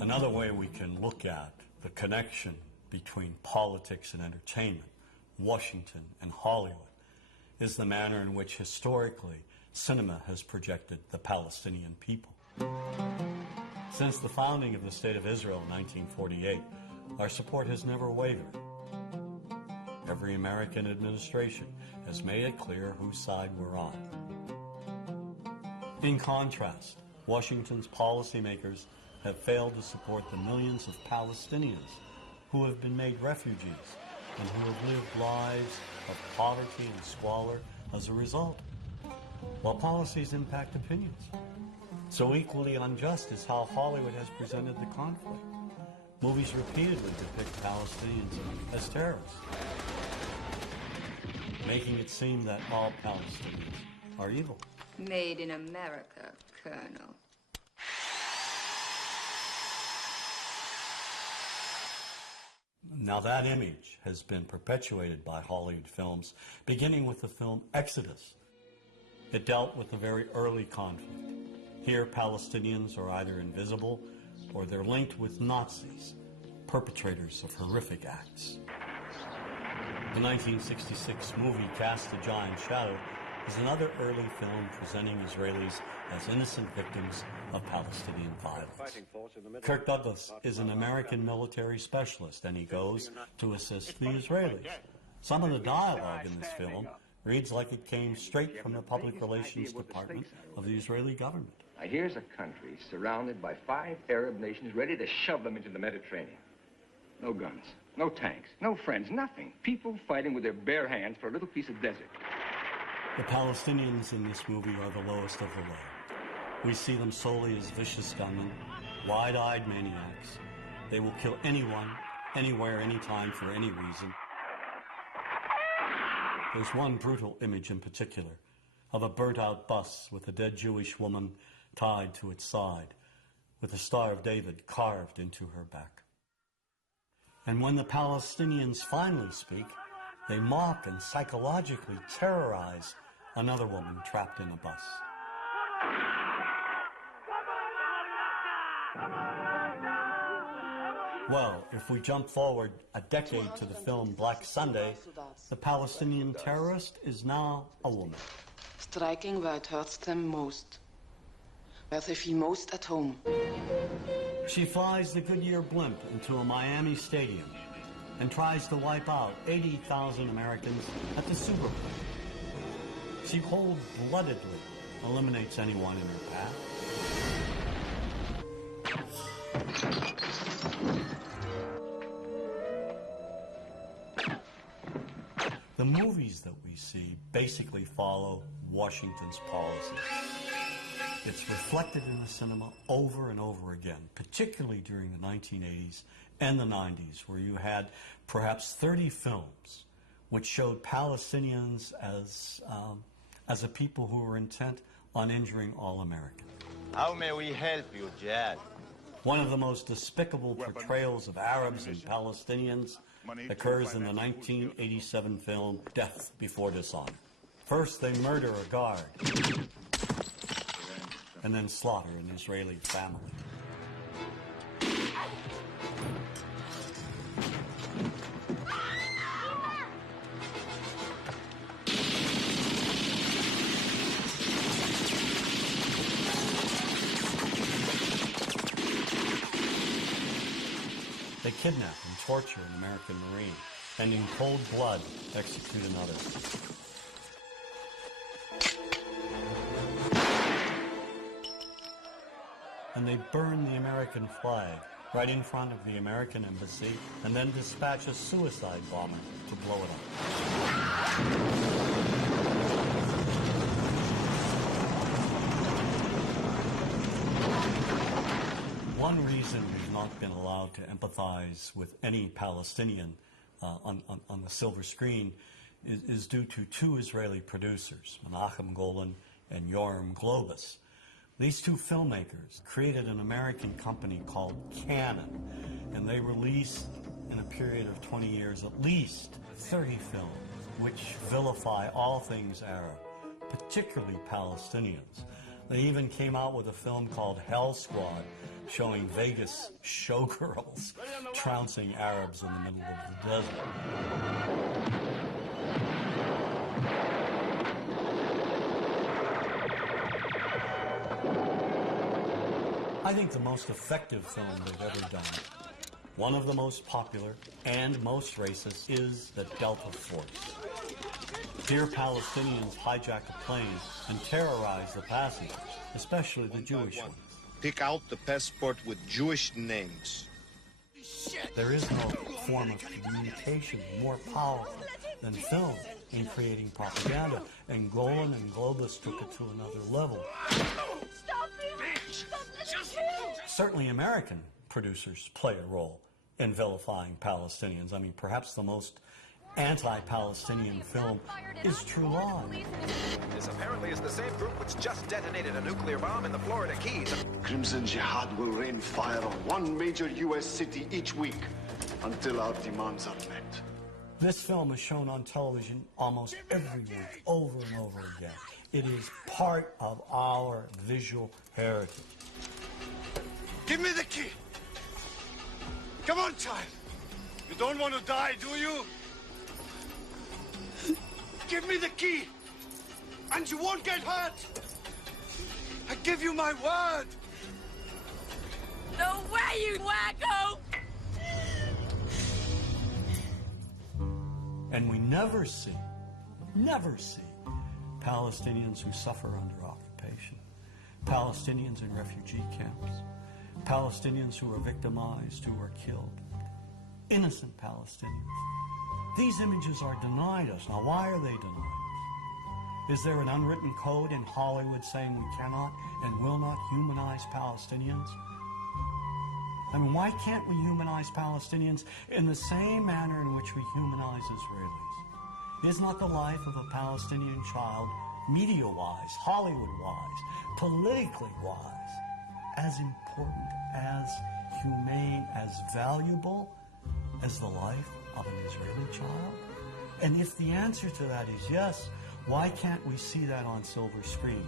Another way we can look at the connection between politics and entertainment, Washington and Hollywood, is the manner in which historically cinema has projected the Palestinian people. Since the founding of the State of Israel in 1948, our support has never wavered. Every American administration has made it clear whose side we're on. In contrast, Washington's policymakers have failed to support the millions of Palestinians who have been made refugees and who have lived lives of poverty and squalor as a result, while policies impact opinions. So equally unjust is how Hollywood has presented the conflict. Movies repeatedly depict Palestinians as terrorists, making it seem that all Palestinians are evil. Made in America, Colonel. Now that image has been perpetuated by Hollywood films, beginning with the film Exodus. It dealt with a very early conflict. Here, Palestinians are either invisible or they're linked with Nazis, perpetrators of horrific acts. The 1966 movie Cast a Giant Shadow is another early film presenting Israelis as innocent victims of Palestinian violence. Kirk Douglas is an American military specialist, and he goes to assist the Israelis. Some of the dialogue in this film reads like it came straight from the public relations department of the Israeli government. Now, here's a country surrounded by 5 Arab nations ready to shove them into the Mediterranean. No guns, no tanks, no friends, nothing. People fighting with their bare hands for a little piece of desert. The Palestinians in this movie are the lowest of the low. We see them solely as vicious gunmen, wide-eyed maniacs. They will kill anyone, anywhere, anytime, for any reason. There's one brutal image in particular of a burnt-out bus with a dead Jewish woman tied to its side, with the Star of David carved into her back. And when the Palestinians finally speak, they mock and psychologically terrorize another woman trapped in a bus. Well, if we jump forward a decade to the film Black Sunday, the Palestinian terrorist is now a woman. Striking where it hurts them most, where they feel most at home. She flies the Goodyear blimp into a Miami stadium and tries to wipe out 80,000 Americans at the Super Bowl. She cold-bloodedly eliminates anyone in her path. The movies that we see basically follow Washington's policies. It's reflected in the cinema over and over again, particularly during the 1980s and the 90s, where you had perhaps 30 films which showed Palestinians as a people who were intent on injuring all Americans. How may we help you, Jad? One of the most despicable portrayals of Arabs and Palestinians occurs in the 1987 film Death Before Dishonor. First, they murder a guard, and then slaughter an Israeli family. They kidnap and torture an American Marine, and in cold blood execute another. And they burn the American flag right in front of the American embassy, and then dispatch a suicide bomber to blow it up. One reason we've not been allowed to empathize with any Palestinian on the silver screen is due to 2 Israeli producers, Menachem Golan and Yoram Globus. These 2 filmmakers created an American company called Canon, and they released, in a period of 20 years, at least 30 films which vilify all things Arab, particularly Palestinians. They even came out with a film called Hell Squad, showing Vegas showgirls trouncing Arabs in the middle of the desert. I think the most effective film they've ever done, one of the most popular and most racist, is The Delta Force. Here, Palestinians hijack a plane and terrorize the passengers, especially the Jewish ones. Pick out the passport with Jewish names. There is no form of communication more powerful than film in creating propaganda, and Golan and Globus took it to another level. Certainly American producers play a role in vilifying Palestinians. I mean, perhaps the most anti-Palestinian film is True Lies. This apparently is the same group which just detonated a nuclear bomb in the Florida Keys. Crimson Jihad will rain fire on one major U.S. city each week until our demands are met. This film is shown on television almost every week, over and over again. It is part of our visual heritage. Give me the key. Come on, child. You don't want to die, do you? Give me the key, and you won't get hurt. I give you my word. No way, you wacko! And we never see Palestinians who suffer under occupation, Palestinians in refugee camps, Palestinians who are victimized, who are killed, innocent Palestinians. These images are denied us. Now, why are they denied us? Is there an unwritten code in Hollywood saying we cannot and will not humanize Palestinians? I mean, why can't we humanize Palestinians in the same manner in which we humanize Israelis? Is not the life of a Palestinian child, media-wise, Hollywood-wise, politically-wise, as important, as humane, as valuable as the life of an Israeli child? And if the answer to that is yes, why can't we see that on silver screens?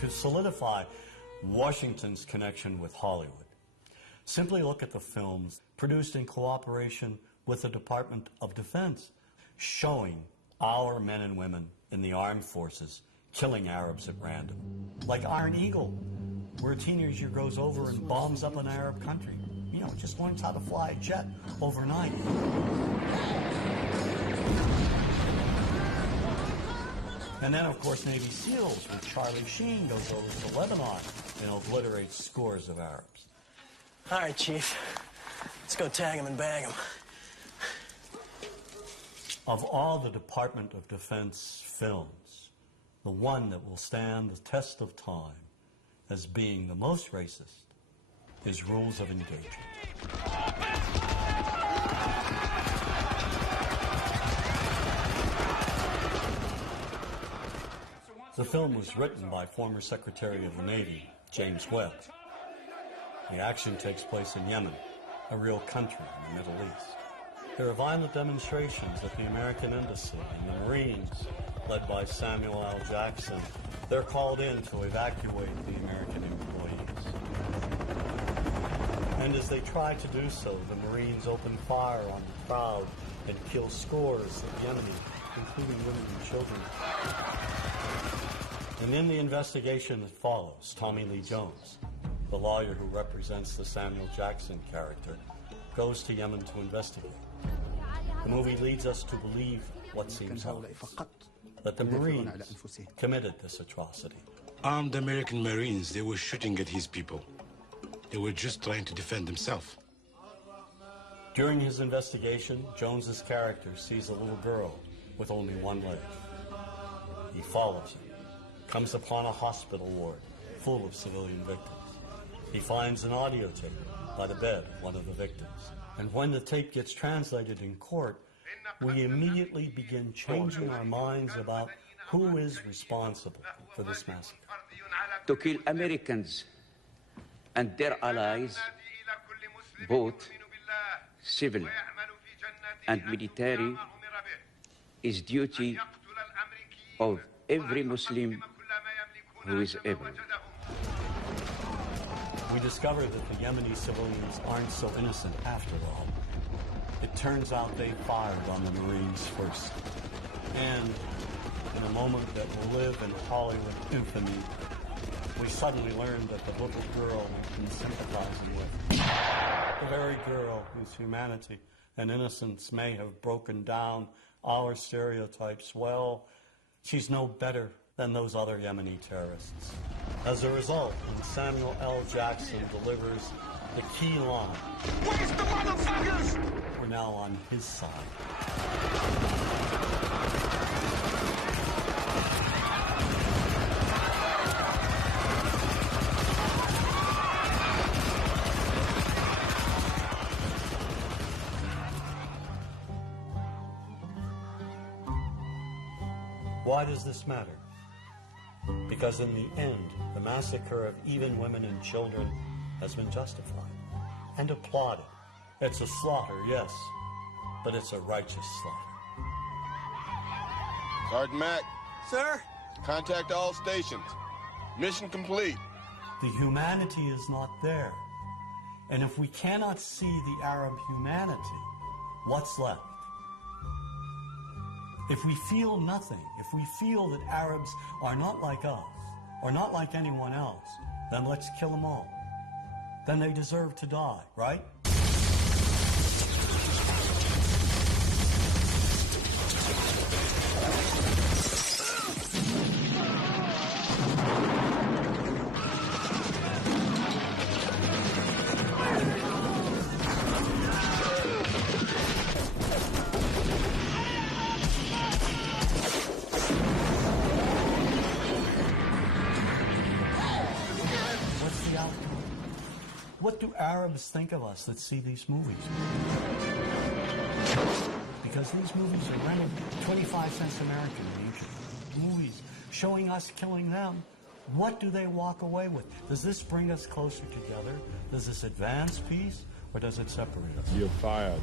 To solidify Washington's connection with Hollywood, simply look at the films produced in cooperation with the Department of Defense, showing our men and women in the armed forces killing Arabs at random. Like Iron Eagle, where a teenager goes over and bombs up an Arab country. You know, just learns how to fly a jet overnight. And then, of course, Navy SEALs, where Charlie Sheen goes over to Lebanon and obliterates scores of Arabs. All right, Chief. Let's go tag him and bag him. Of all the Department of Defense films, the one that will stand the test of time as being the most racist is Rules of Engagement. The film was written by former Secretary of the Navy, James Webb. The action takes place in Yemen, a real country in the Middle East. There are violent demonstrations at the American Embassy, and the Marines, led by Samuel L. Jackson, they're called in to evacuate the American employees. And as they try to do so, the Marines open fire on the crowd and kill scores of Yemenis, including women and children. And in the investigation that follows, Tommy Lee Jones, the lawyer who represents the Samuel Jackson character, goes to Yemen to investigate. The movie leads us to believe what seems obvious, that the Marines committed this atrocity. Armed American Marines, they were shooting at his people. They were just trying to defend themselves. During his investigation, Jones's character sees a little girl with only one leg. He follows her, comes upon a hospital ward full of civilian victims. He finds an audio tape by the bed of one of the victims. And when the tape gets translated in court, we immediately begin changing our minds about who is responsible for this massacre. To kill Americans and their allies, both civil and military, is duty of every Muslim who is able. We discovered that the Yemeni civilians aren't so innocent after all. It turns out they fired on the Marines first. And in a moment that will live in Hollywood infamy, we suddenly learned that the little girl we've been sympathizing with, the very girl whose humanity and innocence may have broken down our stereotypes, well, she's no better than those other Yemeni terrorists. As a result, when Samuel L. Jackson delivers the key line, "Where's the motherfuckers?" we're now on his side. Why does this matter? Because in the end, the massacre of even women and children has been justified and applauded. It's a slaughter, yes, but it's a righteous slaughter. Sergeant Mack. Sir? Contact all stations. Mission complete. The humanity is not there. And if we cannot see the Arab humanity, what's left? If we feel nothing, if we feel that Arabs are not like us, or not like anyone else, then let's kill them all. Then they deserve to die, right? What do Arabs think of us that see these movies? Because these movies are rented 25 cents American movies showing us killing them. What do they walk away with? Does this bring us closer together? Does this advance peace, or does it separate us? You're fired.